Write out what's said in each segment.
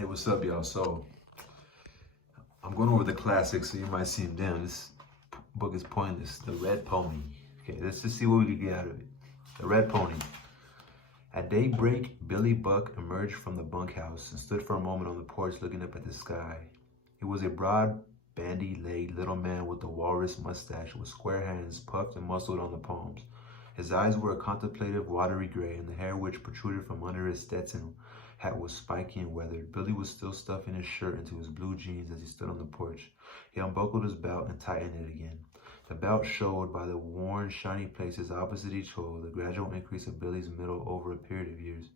Hey, what's up, y'all? So, I'm going over the classics, so you might seem, damn, this book is pointless. The Red Pony. Okay, let's just see what we can get out of it. The Red Pony. At daybreak, Billy Buck emerged from the bunkhouse and stood for a moment on the porch looking up at the sky. He was a broad, bandy-legged little man with a walrus mustache with square hands puffed and muscled on the palms. His eyes were a contemplative, watery gray, and the hair which protruded from under his Stetson hat was spiky and weathered. Billy was still stuffing his shirt into his blue jeans as he stood on the porch. He unbuckled his belt and tightened it again. The belt showed by the worn, shiny places opposite each hole the gradual increase of Billy's middle over a period of years.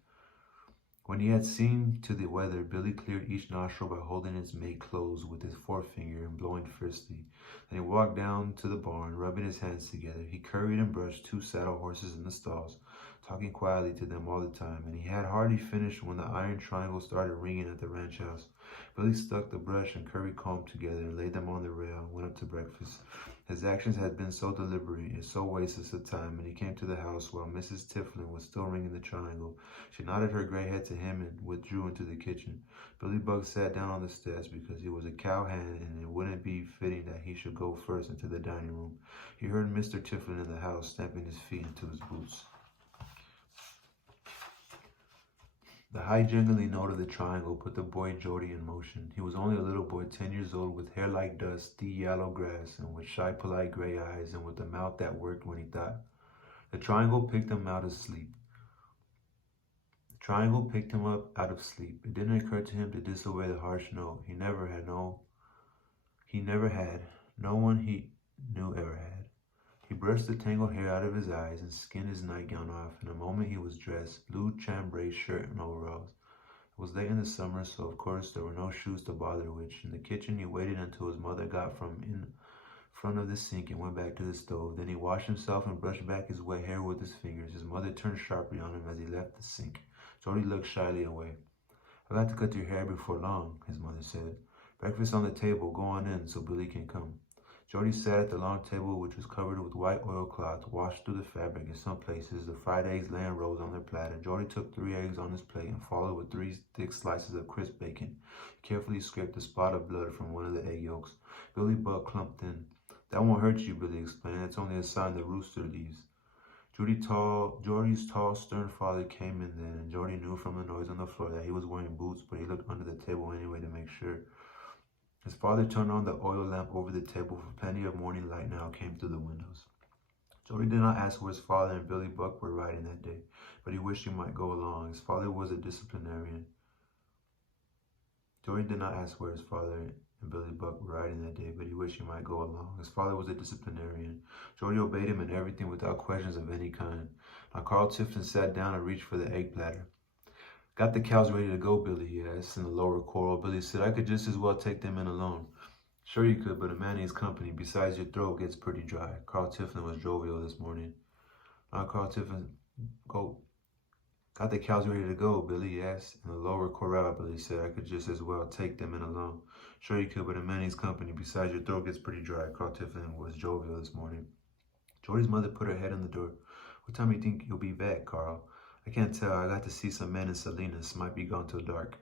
When he had seen to the weather, Billy cleared each nostril by holding its mate closed with his forefinger and blowing fiercely. Then he walked down to the barn, rubbing his hands together. He curried and brushed 2 saddle horses in the stalls, talking quietly to them all the time, and he had hardly finished when the iron triangle started ringing at the ranch house. Billy stuck the brush and curry comb together and laid them on the rail and went up to breakfast. His actions had been so deliberate and so wasteless of time, and he came to the house while Mrs. Tiflin was still ringing the triangle. She nodded her gray head to him and withdrew into the kitchen. Billy Buck sat down on the steps because he was a cowhand and it wouldn't be fitting that he should go first into the dining room. He heard Mr. Tiflin in the house stamping his feet into his boots. The high jingling note of the triangle put the boy Jody in motion. He was only a little boy, 10 years old, with hair like dusty yellow grass, and with shy, polite gray eyes, and with a mouth that worked when he thought. The triangle picked him out of sleep. It didn't occur to him to disobey the harsh note. He never had. No one he knew ever had. He brushed the tangled hair out of his eyes and skinned his nightgown off. In a moment he was dressed, blue chambray shirt and overalls. It was late in the summer, so of course there were no shoes to bother with. In the kitchen he waited until his mother got from in front of the sink and went back to the stove. Then he washed himself and brushed back his wet hair with his fingers. His mother turned sharply on him as he left the sink. Jody looked shyly away. "I've got to cut your hair before long," his mother said. "Breakfast on the table. Go on in so Billy can come." Jody sat at the long table, which was covered with white oilcloth washed through the fabric. In some places, the fried eggs lay in rows on their platter. Jody took 3 eggs on his plate and followed with 3 thick slices of crisp bacon. He carefully scraped a spot of blood from one of the egg yolks. Billy Buck clumped in. "That won't hurt you," Billy explained. "It's only a sign the rooster leaves." Jody's tall, stern father came in then, and Jody knew from the noise on the floor that he was wearing boots, but he looked under the table anyway to make sure. His father turned on the oil lamp over the table, for plenty of morning light now came through the windows. Jody did not ask where his father and Billy Buck were riding that day, but he wished he might go along. His father was a disciplinarian. Jody did not ask where his father and Billy Buck were riding that day, but he wished he might go along. His father was a disciplinarian. Jody obeyed him in everything without questions of any kind. Now Carl Tifton sat down and reached for the egg platter. "Got the cows ready to go, Billy?" he asked in a lower choral. Billy said, "I could just as well take them in alone." "Sure you could, but a man needs company. Besides, your throat gets pretty dry." Carl Tiflin was jovial this morning. Now Carl Tiflin, "Got the cows ready to go, Billy?" asked in a lower chorale. Billy said, "I could just as well take them in alone." "Sure you could, but a man needs company. Besides, your throat gets pretty dry." Carl Tiflin was jovial this morning. Jody's mother put her head in the door. "What time do you think you'll be back, Carl?" "I can't tell. I got to see some men in Salinas. Might be gone till dark."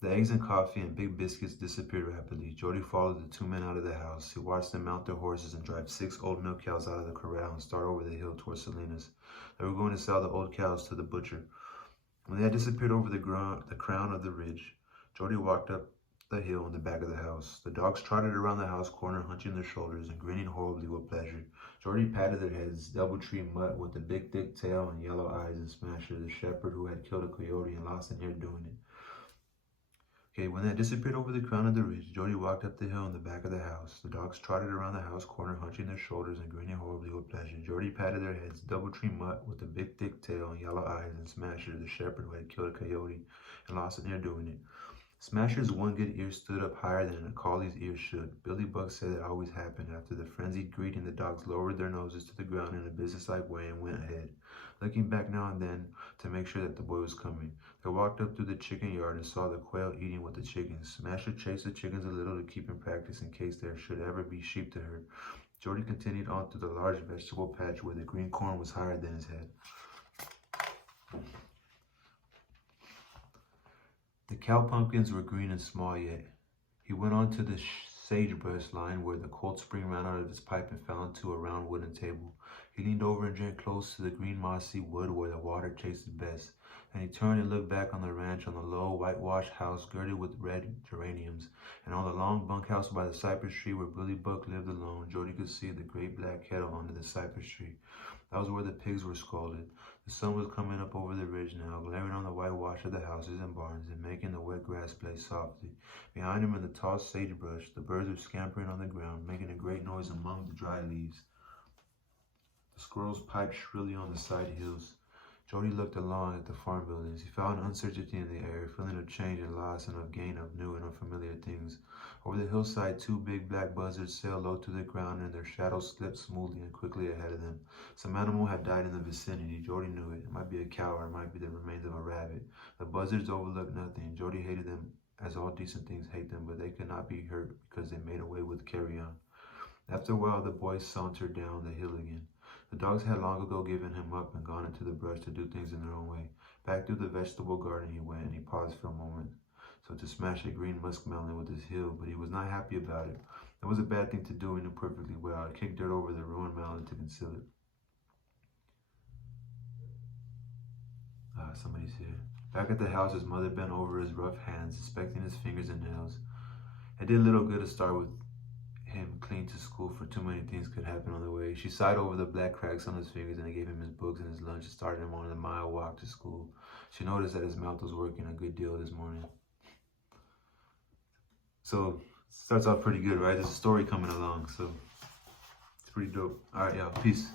The eggs and coffee and big biscuits disappeared rapidly. Jody followed the 2 men out of the house. He watched them mount their horses and drive 6 old milk cows out of the corral and start over the hill towards Salinas. They were going to sell the old cows to the butcher. When they had disappeared over the crown of the ridge, Jody walked up the hill in the back of the house. The dogs trotted around the house corner, hunching their shoulders and grinning horribly with pleasure. Jody patted their heads. Doubletree Mutt, with a big thick tail and yellow eyes, and Smasher, the shepherd who had killed a coyote and lost an ear doing it. Okay, when they had disappeared over the crown of the ridge, Jody walked up the hill in the back of the house. The dogs trotted around the house corner, hunching their shoulders and grinning horribly with pleasure. Jody patted their heads. Doubletree Mutt, with a big thick tail and yellow eyes, and Smasher, the shepherd who had killed a coyote and lost an ear doing it. Smasher's one good ear stood up higher than a collie's ear should. Billy Buck said it always happened. After the frenzied greeting, the dogs lowered their noses to the ground in a businesslike way and went ahead, looking back now and then to make sure that the boy was coming. They walked up through the chicken yard and saw the quail eating with the chickens. Smasher chased the chickens a little to keep in practice in case there should ever be sheep to herd. Jody continued on through the large vegetable patch where the green corn was higher than his head. The cow pumpkins were green and small yet. He went on to the sagebrush line where the cold spring ran out of his pipe and fell into a round wooden table. He leaned over and drank close to the green mossy wood where the water tasted best. Then he turned and looked back on the ranch, on the low whitewashed house girded with red geraniums, and on the long bunkhouse by the cypress tree where Billy Buck lived alone. Jody could see the great black kettle under the cypress tree. That was where the pigs were scalded. The sun was coming up over the ridge now, glaring on the whitewash of the houses and barns and making the wet grass play softly. Behind him in the tall sagebrush, the birds were scampering on the ground, making a great noise among the dry leaves. The squirrels piped shrilly on the side hills. Jody looked along at the farm buildings. He found uncertainty in the air, a feeling of change and loss and of gain of new and unfamiliar things. Over the hillside, two big black buzzards sailed low to the ground, and their shadows slipped smoothly and quickly ahead of them. Some animal had died in the vicinity. Jody knew it. It might be a cow or it might be the remains of a rabbit. The buzzards overlooked nothing. Jody hated them as all decent things hate them, but they could not be hurt because they made away with carrion. After a while, the boys sauntered down the hill again. The dogs had long ago given him up and gone into the brush to do things in their own way. Back through the vegetable garden he went, and he paused for a moment so to smash a green muskmelon with his heel, but he was not happy about it. It was a bad thing to do, he knew perfectly well. He kicked dirt over the ruined melon to conceal it. Somebody's here. Back at the house, his mother bent over his rough hands, inspecting his fingers and nails. It did little good to start with him clean to school, for too many things could happen on the way. She sighed over the black cracks on his fingers and gave him his books and his lunch and started him on a mile walk to school. She noticed that his mouth was working a good deal this morning. So, starts off pretty good, right? There's a story coming along, so it's pretty dope. All right, y'all. Peace.